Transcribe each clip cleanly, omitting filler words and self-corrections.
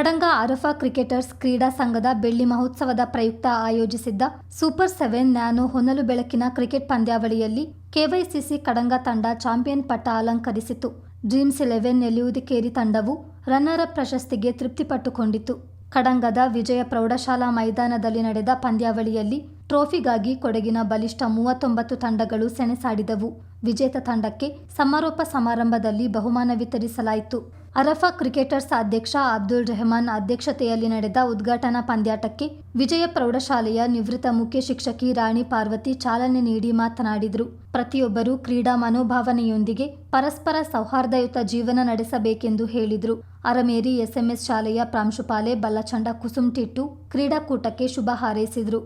Kadanga ಅರಫಾ cricketers ಕ್ರೀಡಾ ಸಂಘದ ಬೆಳ್ಳಿ ಮಹೋತ್ಸವದ ಪ್ರಯುಕ್ತ ಆಯೋಜಿಸಿದ್ದ ಸೂಪರ್ 7 ನ್ಯಾನೋ ಹೊನಲು ಬೆಳಕಿನ ಕ್ರಿಕೆಟ್ ಪಂದ್ಯಾವಳಿಯಲ್ಲಿ ಕೆವೈಸಿಸಿ ಕಡಂಗ ತಂಡ ಚಾಂಪಿಯನ್ ಪಟ್ಟ ಅಲಂಕರಿಸಿತು. ಡ್ರೀಮ್ಸ್ 11 ನೆಲ್ಲಿಯೂದಿಕೇರಿ ತಂಡವು ರನ್ನರ್ ಅಪ್ ಪ್ರಶಸ್ತಿಗೆ ತೃಪ್ತಿಪಟ್ಟುಕೊಂಡಿತು. ಕಡಂಗದ ವಿಜಯ ಪ್ರೌಢಶಾಲಾ ಮೈದಾನದಲ್ಲಿ ನಡೆದ ಪಂದ್ಯಾವಳಿಯಲ್ಲಿ ಟ್ರೋಫಿಗಾಗಿ ಕೊಡಗಿನ ಬಲಿಷ್ಠ 39 ತಂಡಗಳು ಸೆಣಸಾಡಿದವು. ವಿಜೇತ ತಂಡಕ್ಕೆ ಸಮಾರೋಪ ಸಮಾರಂಭದಲ್ಲಿ ಬಹುಮಾನ ವಿತರಿಸಲಾಯಿತು. ಅರಫಾ ಕ್ರಿಕೆಟರ್ಸ್ ಅಧ್ಯಕ್ಷ ಅಬ್ದುಲ್ ರೆಹಮಾನ್ ಅಧ್ಯಕ್ಷತೆಯಲ್ಲಿ ನಡೆದ ಉದ್ಘಾಟನಾ ಪಂದ್ಯಾಟಕ್ಕೆ ವಿಜಯ ಪ್ರೌಢಶಾಲೆಯ ನಿವೃತ್ತ ಮುಖ್ಯ ಶಿಕ್ಷಕಿ ರಾಣಿ ಪಾರ್ವತಿ ಚಾಲನೆ ನೀಡಿ ಮಾತನಾಡಿದರು. ಪ್ರತಿಯೊಬ್ಬರೂ ಕ್ರೀಡಾ ಮನೋಭಾವನೆಯೊಂದಿಗೆ ಪರಸ್ಪರ ಸೌಹಾರ್ದಯುತ ಜೀವನ ನಡೆಸಬೇಕೆಂದು ಹೇಳಿದರು. ಅರಮೇರಿ ಎಸ್ಎಂಎಸ್ ಶಾಲೆಯ ಪ್ರಾಂಶುಪಾಲೆ ಬಲ್ಲಚಂಡ ಕುಸುಮ್ಟಿಟ್ಟು ಕ್ರೀಡಾಕೂಟಕ್ಕೆ ಶುಭ ಹಾರೈಸಿದರು.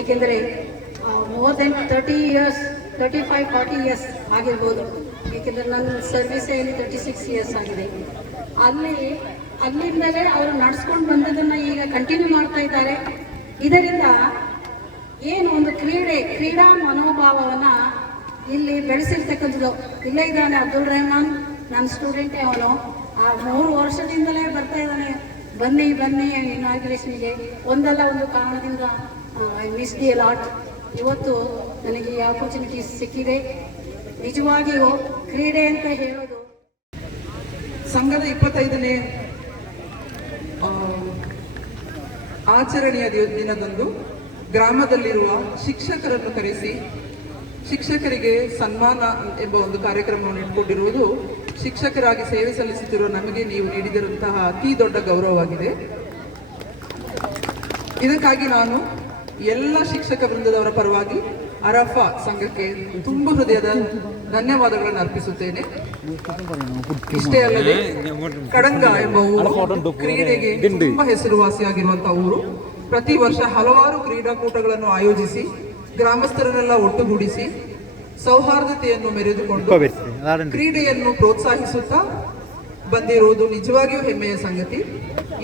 ಏಕೆಂದರೆ ಮೋರ್ ದೆನ್ 35-40 ಇಯರ್ಸ್ ಆಗಿರ್ಬೋದು. ಏಕೆಂದರೆ ನನ್ನ ಸರ್ವಿಸೇ 36 ಇಯರ್ಸ್ ಆಗಿದೆ. ಅಲ್ಲಿಂದಲೇ ಅವರು ನಡೆಸ್ಕೊಂಡು ಬಂದದನ್ನು ಈಗ ಕಂಟಿನ್ಯೂ ಮಾಡ್ತಾ ಇದ್ದಾರೆ. ಇದರಿಂದ ಏನು ಒಂದು ಕ್ರೀಡಾ ಮನೋಭಾವವನ್ನು ಇಲ್ಲಿ ಬೆಳೆಸಿರ್ತಕ್ಕಂಥದ್ದು. ಇಲ್ಲೇ ಇದ್ದಾನೆ ಅಬ್ದುಲ್ ರೆಹಮಾನ್, ನನ್ನ ಸ್ಟೂಡೆಂಟೇ ಅವನು. 3 ವರ್ಷದಿಂದಲೇ ಬರ್ತಾ ಇದ್ದಾನೆ, ಬನ್ನಿ ಇನಾಗ್ರೇಷನ್ಗೆ. ಒಂದಲ್ಲ ಒಂದು ಕಾರಣದಿಂದ ಐ ಮಿಸ್ ದಿ ಲಾಟ್. ಇವತ್ತು ನನಗೆ ಈ ಆಪರ್ಚುನಿಟಿ ಸಿಕ್ಕಿದೆ. ನಿಜವಾಗಿಯೂ ಕ್ರೀಡೆ ಅಂತ ಹೇಳೋದು ಸಂಘದ 25ನೇ ಆಚರಣೆಯ ದಿನದಂದು ಗ್ರಾಮದಲ್ಲಿರುವ ಶಿಕ್ಷಕರನ್ನು ಕರೆಸಿ ಶಿಕ್ಷಕರಿಗೆ ಸನ್ಮಾನ ಎಂಬ ಒಂದು ಕಾರ್ಯಕ್ರಮವನ್ನು ಇಟ್ಕೊಂಡಿರುವುದು ಶಿಕ್ಷಕರಾಗಿ ಸೇವೆ ಸಲ್ಲಿಸುತ್ತಿರುವ ನಮಗೆ ನೀವು ನೀಡಿದಿರುವಂತಹ ಅತಿ ದೊಡ್ಡ ಗೌರವವಾಗಿದೆ. ಇದಕ್ಕಾಗಿ ನಾನು ಎಲ್ಲ ಶಿಕ್ಷಕ ವೃಂದದವರ ಪರವಾಗಿ ಅರಫಾ ಸಂಘಕ್ಕೆ ತುಂಬ ಹೃದಯದ ಧನ್ಯವಾದಗಳನ್ನು ಅರ್ಪಿಸುತ್ತೇನೆ. ಇಷ್ಟೇ ಅಲ್ಲದೆ ಕಡಂಗ ಎಂಬ ಊರು ಕ್ರೀಡೆಗೆ ತುಂಬಾ ಹೆಸರುವಾಸಿಯಾಗಿರುವಂತಹ ಊರು. ಪ್ರತಿ ವರ್ಷ ಹಲವಾರು ಕ್ರೀಡಾಕೂಟಗಳನ್ನು ಆಯೋಜಿಸಿ ಗ್ರಾಮಸ್ಥರನ್ನೆಲ್ಲ ಒಟ್ಟುಗೂಡಿಸಿ ಸೌಹಾರ್ದತೆಯನ್ನು ಮೆರೆದುಕೊಂಡು ಕ್ರೀಡೆಯನ್ನು ಪ್ರೋತ್ಸಾಹಿಸುತ್ತಾ ಬಂದಿರುವುದು ನಿಜವಾಗಿಯೂ ಹೆಮ್ಮೆಯ ಸಂಗತಿ.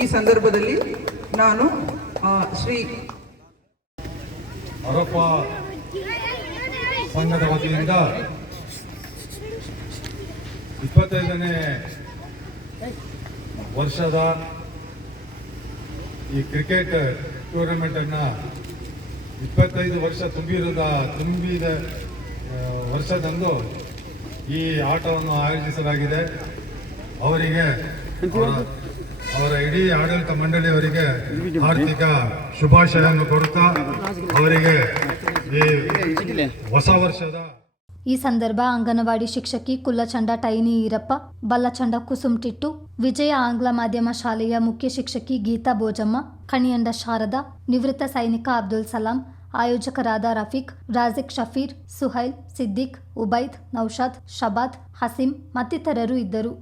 ಈ ಸಂದರ್ಭದಲ್ಲಿ ನಾನು ಶ್ರೀ ಅರಫಾ ಸಂಘದ ವತಿಯಿಂದ 25ನೇ ವರ್ಷದ ಈ ಕ್ರಿಕೆಟ್ ಟೂರ್ನಮೆಂಟ್ ಅನ್ನ 25 ವರ್ಷ ತುಂಬಿದ ವರ್ಷದಂದು ಈ ಆಟವನ್ನು ಆಯೋಜಿಸಲಾಗಿದೆ. ಅವರಿಗೆ ಅವರ ಇಡೀ ಆಡಳಿತ ಮಂಡಳಿಯವರಿಗೆ ಹಾರ್ದಿಕ ಶುಭಾಶಯವನ್ನು ಕೊಡುತ್ತಾ ಅವರಿಗೆ ಈ ಹೊಸ ವರ್ಷದ ಈ ಸಂದರ್ಭ ಅಂಗನವಾಡಿ ಶಿಕ್ಷಕಿ ಕುಲ್ಲಚಂಡ ಟೈನಿ ಈರಪ್ಪ, ಬಲ್ಲಚಂಡ ಕುಸುಮ್ಟಿಟ್ಟು, ವಿಜಯ ಆಂಗ್ಲ ಮಾಧ್ಯಮ ಶಾಲೆಯ ಮುಖ್ಯ ಶಿಕ್ಷಕಿ ಗೀತಾ ಬೋಜಮ್ಮ, ಕಣಿಯಂಡ ಶಾರದಾ, ನಿವೃತ್ತ ಸೈನಿಕ ಅಬ್ದುಲ್ ಸಲಾಂ, ಆಯೋಜಕರಾದ ರಫೀಕ್, ರಾಜಿಕ್ ಶಫೀರ್, ಸುಹೈಲ್, ಸಿದ್ದಿಕ್, ಉಬೈದ್, ನೌಶಾದ್, ಶಬಾದ್, ಹಸೀಂ ಮತ್ತಿತರರು ಇದ್ದರು.